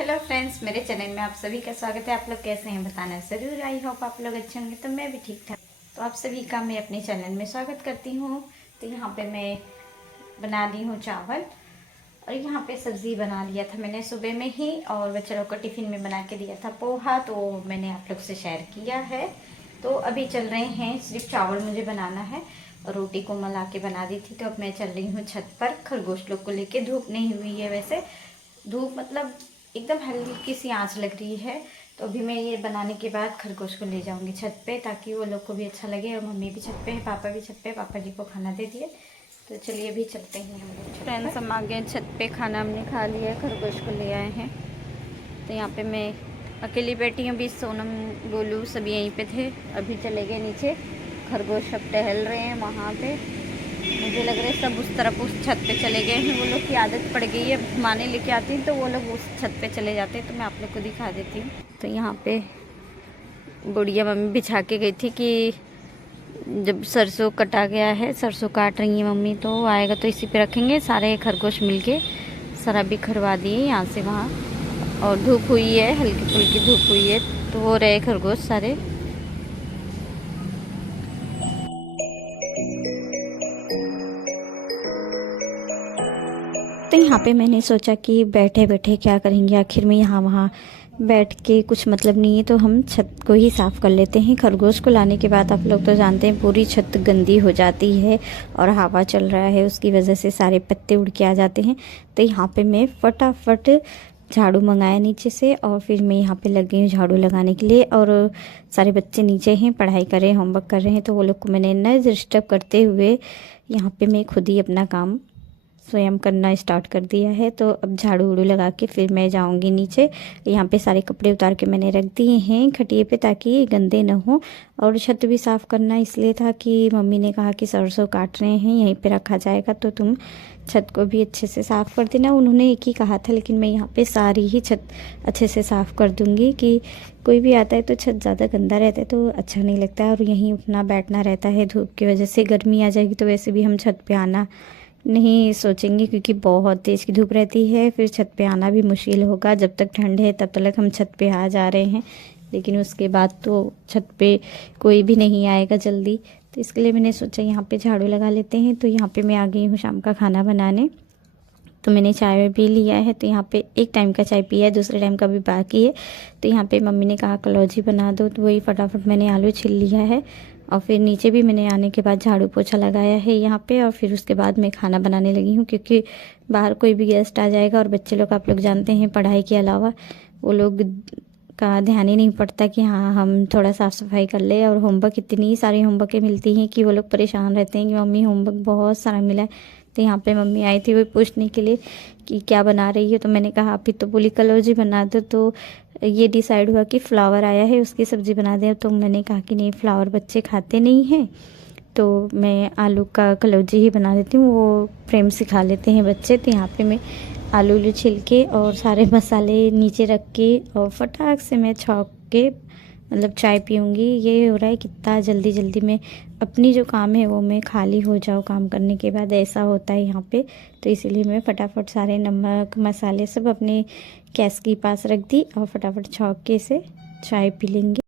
Hello friends, मेरे channel में आप सभी का स्वागत है। आप लोग कैसे हैं बताना ज़रूर। आई होप आप लोग अच्छे होंगे। तो मैं भी ठीक ठाक। तो आप सभी का मैं अपने चैनल में स्वागत करती हूँ। तो यहाँ पे मैं बना ली हूँ चावल और यहाँ पे सब्ज़ी बना लिया था मैंने सुबह में ही, और बच्चे लोग को टिफ़िन में बना के दिया था पोहा, तो मैंने आप लोग से शेयर किया है। तो अभी चल रहे हैं, सिर्फ चावल मुझे बनाना है और रोटी को मला के बना दी थी। तो अब मैं चल रही हूँ छत पर खरगोश लोग को लेके। धूप नहीं हुई है, वैसे धूप मतलब एकदम हल्की सी आंच लग रही है। तो अभी मैं ये बनाने के बाद खरगोश को ले जाऊंगी छत पे, ताकि वो लोग को भी अच्छा लगे। और मम्मी भी छत पे है, पापा भी छत पे, पापा जी को खाना दे दिए। तो चलिए अभी चलते हैं हम लोग। फ्रेंड्स, हम आ गए छत पे, खाना हमने खा लिया है, खरगोश को ले आए हैं। तो यहाँ पे मैं अकेली बैठी हूँ, बीच सोनम गोलू सब यहीं पे थे। अभी चले गए नीचे, खरगोश सब टहल रहे हैं वहाँ पे। मुझे लग रहा है सब उस तरफ उस छत पे चले गए हैं। वो लोग की आदत पड़ गई है, घुमाने लेके आती हैं तो वो लोग उस छत पे चले जाते हैं। तो मैं आप लोग को दिखा देती हूँ। तो यहाँ पे गुड़िया मम्मी बिछा के गई थी कि जब सरसों कटा गया है, सरसों काट रही है मम्मी, तो आएगा तो इसी पे रखेंगे। सारे खरगोश मिल के सारा बिखरवा दिए यहाँ से वहाँ। और धूप हुई है, हल्की फुल्की धूप हुई है, तो वो रहे खरगोश सारे। तो यहाँ पे मैंने सोचा कि बैठे बैठे क्या करेंगे, आखिर में यहाँ वहाँ बैठ के कुछ मतलब नहीं है, तो हम छत को ही साफ़ कर लेते हैं। खरगोश को लाने के बाद आप लोग तो जानते हैं पूरी छत गंदी हो जाती है, और हवा चल रहा है उसकी वजह से सारे पत्ते उड़ के आ जाते हैं। तो यहाँ पे मैं फटाफट झाड़ू मंगाया नीचे से, और फिर मैं यहाँ पे लग गई हूँ झाड़ू लगाने के लिए। और सारे बच्चे नीचे हैं, पढ़ाई कर रहे हैं, होमवर्क कर रहे हैं। तो वो लोग को मैंने न डिस्टर्ब करते हुए यहाँ पे मैं खुद ही अपना काम स्वयं करना स्टार्ट कर दिया है। तो अब झाड़ू वूड़ू लगा के फिर मैं जाऊंगी नीचे। यहाँ पे सारे कपड़े उतार के मैंने रख दिए हैं खटिए पे ताकि ये गंदे ना हो। और छत भी साफ़ करना इसलिए था कि मम्मी ने कहा कि सरसों काट रहे हैं यहीं पे रखा जाएगा तो तुम छत को भी अच्छे से साफ़ कर देना। उन्होंने एक ही कहा था, लेकिन मैं यहाँ पे सारी ही छत अच्छे से साफ़ कर दूँगी कि कोई भी आता है तो छत ज़्यादा गंदा रहता है तो अच्छा नहीं लगता है। और यहीं उठना बैठना रहता है, धूप की वजह से गर्मी आ जाएगी तो वैसे भी हम छत पे आना नहीं सोचेंगे क्योंकि बहुत तेज़ की धूप रहती है। फिर छत पे आना भी मुश्किल होगा, जब तक ठंड है तब तक हम छत पे आ जा रहे हैं, लेकिन उसके बाद तो छत पे कोई भी नहीं आएगा जल्दी। तो इसके लिए मैंने सोचा यहाँ पे झाड़ू लगा लेते हैं। तो यहाँ पे मैं आ गई हूँ शाम का खाना बनाने। तो मैंने चाय भी लिया है, तो यहाँ पे एक टाइम का चाय पिया है, दूसरे टाइम का भी बाकी है। तो यहाँ पे मम्मी ने कहा कलौजी बना दो, तो वही फटाफट मैंने आलू छील लिया है। और फिर नीचे भी मैंने आने के बाद झाड़ू पोछा लगाया है यहाँ पे। और फिर उसके बाद मैं खाना बनाने लगी हूँ क्योंकि बाहर कोई भी गेस्ट आ जाएगा और बच्चे लोग, आप लोग जानते हैं, पढ़ाई के अलावा वो लोग का ध्यान ही नहीं पड़ता कि हाँ हम थोड़ा साफ़ सफाई कर ले। और होमवर्क, इतनी सारी होमवर्कें मिलती हैं कि वो लोग परेशान रहते हैं कि मम्मी होमवर्क बहुत सारा मिला है। तो यहाँ पे मम्मी आई थी वो पूछने के लिए कि क्या बना रही है। तो मैंने कहा अभी तो बोली कलौजी बना दो। तो ये डिसाइड हुआ कि फ्लावर आया है उसकी सब्ज़ी बना दें। तो मैंने कहा कि नहीं, फ्लावर बच्चे खाते नहीं हैं, तो मैं आलू का कलौजी ही बना देती हूँ, वो प्रेम से खा लेते हैं बच्चे। तो यहाँ पे मैं आलू छिल के और सारे मसाले नीचे रख के और फटाक से मैं छौंक के मतलब चाय पीऊँगी। ये हो रहा है कितना जल्दी जल्दी में अपनी जो काम है वो मैं खाली हो जाऊँ काम करने के बाद, ऐसा होता है यहाँ पे। तो इसीलिए मैं फटाफट सारे नमक मसाले सब अपने गैस के पास रख दी और फटाफट छौंक के इसे चाय पी लेंगे।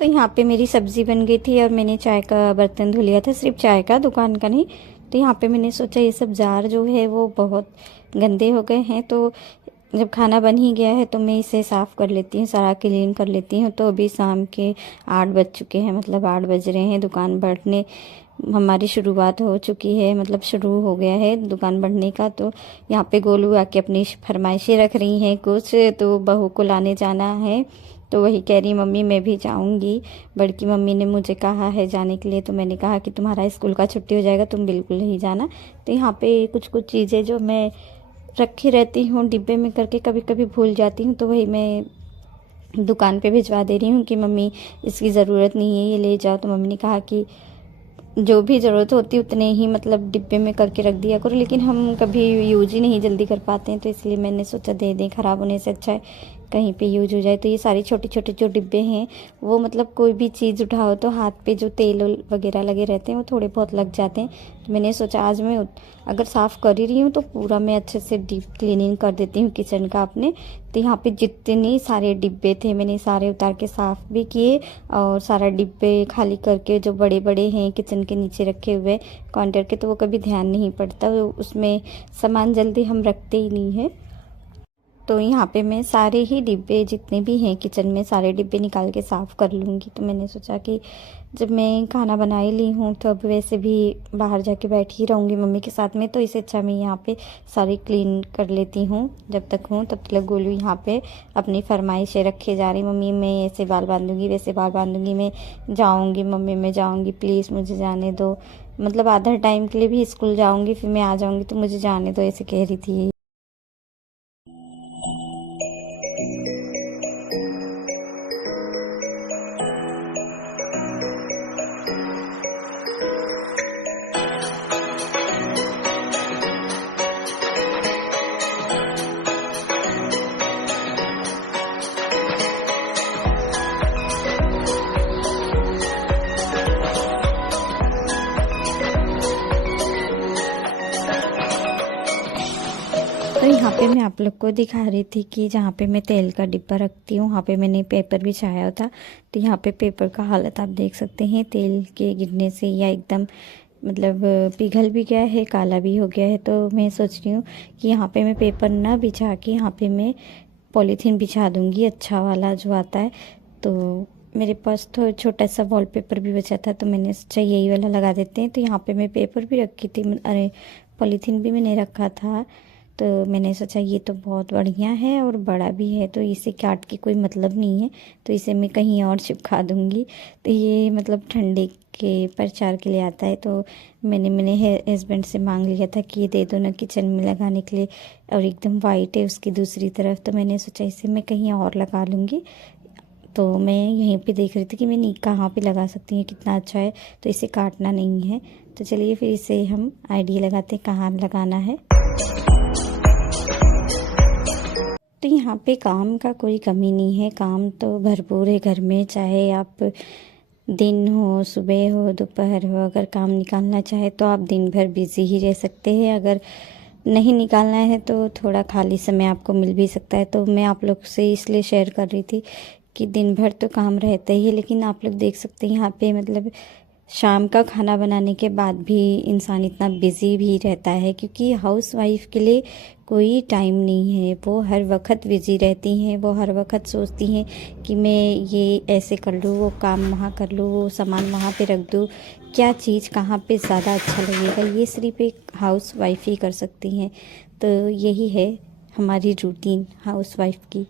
यहाँ पे मेरी सब्ज़ी बन गई थी और मैंने चाय का बर्तन धो लिया था, सिर्फ चाय का, दुकान का नहीं। तो यहाँ पे मैंने सोचा ये सब जार जो है वो बहुत गंदे हो गए हैं, तो जब खाना बन ही गया है तो मैं इसे साफ़ कर लेती हूँ, सारा क्लीन कर लेती हूँ। तो अभी शाम के 8 बज चुके हैं, मतलब 8 बज रहे हैं दुकान हमारी शुरुआत हो चुकी है, मतलब शुरू हो गया है दुकान बढ़ने का। तो यहाँ पे गोलू आके अपनी फरमाइशें रख रही हैं कुछ, तो बहू को लाने जाना है। तो वही कह रही मम्मी मैं भी जाऊंगी। बड़की मम्मी ने मुझे कहा है जाने के लिए, तो मैंने कहा कि तुम्हारा स्कूल का छुट्टी हो जाएगा, तुम बिल्कुल नहीं जाना। तो यहाँ पे कुछ कुछ चीज़ें जो मैं रखी रहती हूँ डिब्बे में करके, कभी कभी भूल जाती हूँ, तो वही मैं दुकान पे भिजवा दे रही हूँ कि मम्मी इसकी ज़रूरत नहीं है, ये ले जाओ। तो मम्मी ने कहा कि जो भी ज़रूरत होती है उतने ही मतलब डिब्बे में करके रख दिया करो, लेकिन हम कभी यूज ही नहीं जल्दी कर पाते हैं, तो इसलिए मैंने सोचा दे दें, ख़राब होने से अच्छा है कहीं पे यूज हो जाए। तो ये सारे छोटे छोटे जो डिब्बे हैं वो मतलब कोई भी चीज़ उठाओ तो हाथ पे जो तेल वगैरह लगे रहते हैं वो थोड़े बहुत लग जाते हैं। तो मैंने सोचा आज मैं अगर साफ़ कर ही रही हूँ तो पूरा मैं अच्छे से डीप क्लीनिंग कर देती हूँ किचन का अपने। तो यहाँ पे जितने सारे डिब्बे थे मैंने सारे उतार के साफ़ भी किए, और सारा डिब्बे खाली करके जो बड़े बड़े हैं किचन के नीचे रखे हुए काउंटर के, तो वो कभी ध्यान नहीं पड़ता, उसमें सामान जल्दी हम रखते ही नहीं है। तो यहाँ पे मैं सारे ही डिब्बे जितने भी हैं किचन में सारे डिब्बे निकाल के साफ़ कर लूँगी। तो मैंने सोचा कि जब मैं खाना बना ही ली हूँ तो अब वैसे भी बाहर जाके बैठी ही रहूँगी मम्मी के साथ में, तो इससे अच्छा मैं यहाँ पे सारी क्लीन कर लेती हूँ जब तक हूँ। तब तक गोलू यहाँ पे अपनी फरमाइशें रखे जा रही, मम्मी मैं ऐसे बाल बांधूँगी, वैसे बाल बांधूँगी, मैं जाऊँगी मम्मी, मैं जाऊँगी, प्लीज़ मुझे जाने दो। मतलब आधा टाइम के लिए भी स्कूल जाऊँगी फिर मैं आ जाऊँगी, तो मुझे जाने दो, ऐसे कह रही थी। तो यहाँ पे मैं आप लोग को दिखा रही थी कि जहाँ पे मैं तेल का डिब्बा रखती हूँ वहाँ पे मैंने पेपर बिछाया था। तो यहाँ पे पेपर का हालत आप देख सकते हैं, तेल के गिरने से या एकदम मतलब पिघल भी गया है, काला भी हो गया है। तो मैं सोच रही हूँ कि यहाँ पे मैं पेपर ना बिछा के यहाँ पे मैं पॉलीथीन बिछा दूँगी, अच्छा वाला जो आता है। तो मेरे पास तो छोटा सा वॉलपेपर भी बचा था, तो मैंने सोचा यही वाला लगा देते हैं। तो यहाँ पे मैं पेपर भी रखी थी, अरे पॉलीथीन भी मैंने रखा था। तो मैंने सोचा ये तो बहुत बढ़िया है और बड़ा भी है, तो इसे काट के कोई मतलब नहीं है, तो इसे मैं कहीं और चिपका दूँगी। तो ये मतलब ठंडे के प्रचार के लिए आता है। तो मैंने हस्बैंड से मांग लिया था कि ये दे दो ना किचन में लगाने के लिए, और एकदम वाइट है उसकी दूसरी तरफ। तो मैंने सोचा इसे मैं कहीं और लगा लूँगी। तो मैं यहीं पे देख रही थी कि मैं कहाँ पे लगा सकती हूँ, कितना अच्छा है, तो इसे काटना नहीं है। तो चलिए फिर इसे हम आइडिया लगाते हैं कहाँ लगाना है। तो यहाँ पे काम का कोई कमी नहीं है, काम तो भरपूर है घर में, चाहे आप दिन हो, सुबह हो, दोपहर हो, अगर काम निकालना चाहे तो आप दिन भर बिज़ी ही रह सकते हैं। अगर नहीं निकालना है तो थोड़ा खाली समय आपको मिल भी सकता है। तो मैं आप लोग से इसलिए शेयर कर रही थी कि दिन भर तो काम रहता ही है, लेकिन आप लोग देख सकते हैं यहाँ पे मतलब शाम का खाना बनाने के बाद भी इंसान इतना बिज़ी भी रहता है, क्योंकि हाउस वाइफ के लिए कोई टाइम नहीं है, वो हर वक्त बिज़ी रहती हैं, वो हर वक्त सोचती हैं कि मैं ये ऐसे कर लूँ, वो काम वहाँ कर लूँ, वो सामान वहाँ पे रख दूँ, क्या चीज़ कहाँ पे ज़्यादा अच्छा लगेगा, ये सिर्फ एक हाउस वाइफ ही कर सकती हैं। तो यही है हमारी रूटीन हाउस वाइफ की।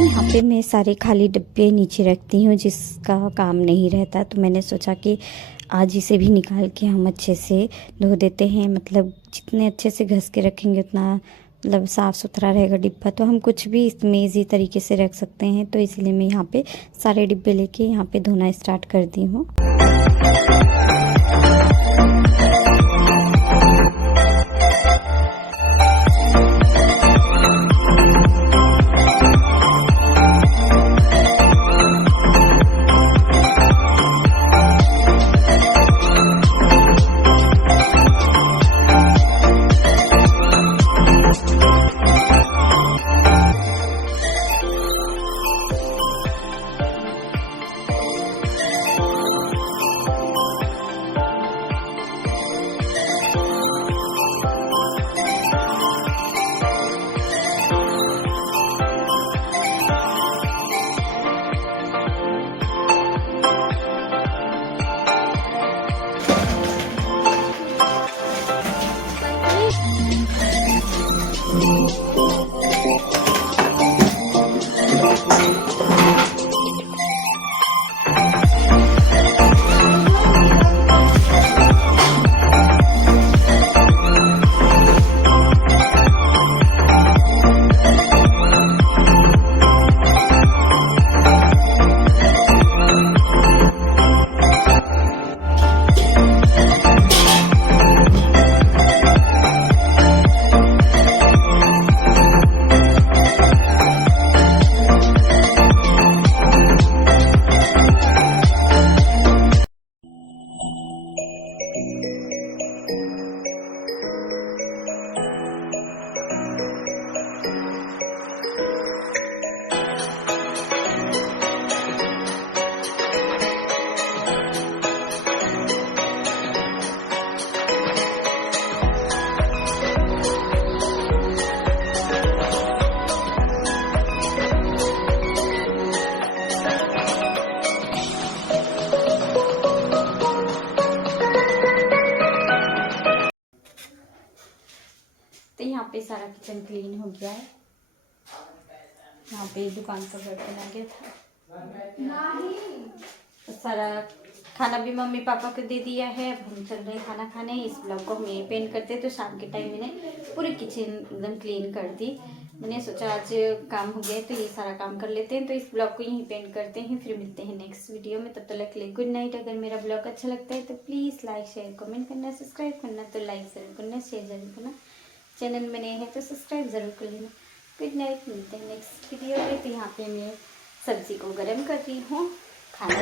यहाँ पे मैं सारे खाली डिब्बे नीचे रखती हूँ, जिसका काम नहीं रहता। तो मैंने सोचा कि आज इसे भी निकाल के हम अच्छे से धो देते हैं। मतलब जितने अच्छे से घस के रखेंगे उतना मतलब साफ़ सुथरा रहेगा डिब्बा। तो हम कुछ भी इसमें इजी तरीके से रख सकते हैं। तो इसलिए मैं यहाँ पे सारे डिब्बे लेके यहाँ पे धोना स्टार्ट कर दी हूँ। तो यहाँ पे सारा किचन क्लीन हो गया है। यहाँ पे दुकान का बर्तन आ गया था। तो सारा खाना भी मम्मी पापा को दे दिया है। अब हम चल रहे हैं खाना खाने। इस ब्लॉग को हम यहीं पेंट करते। तो शाम के टाइम मैंने पूरी किचन एकदम क्लीन कर दी। मैंने सोचा आज काम हो गया तो ये सारा काम कर लेते हैं। तो इस ब्लॉग को यहीं पेंट करते हैं। फिर मिलते हैं नेक्स्ट वीडियो में। तब तक के लिए गुड नाइट। अगर मेरा ब्लॉग अच्छा लगता है तो प्लीज़ लाइक शेयर कमेंट करना, सब्सक्राइब करना। तो लाइक ज़रूर करना, शेयर ज़रूर करना। चैनल में नए हैं तो सब्सक्राइब ज़रूर कर लेना। गुड नाइट, मिलते हैं नेक्स्ट वीडियो में। तो यहाँ पे मैं सब्ज़ी को गर्म कर रही हूँ खाना।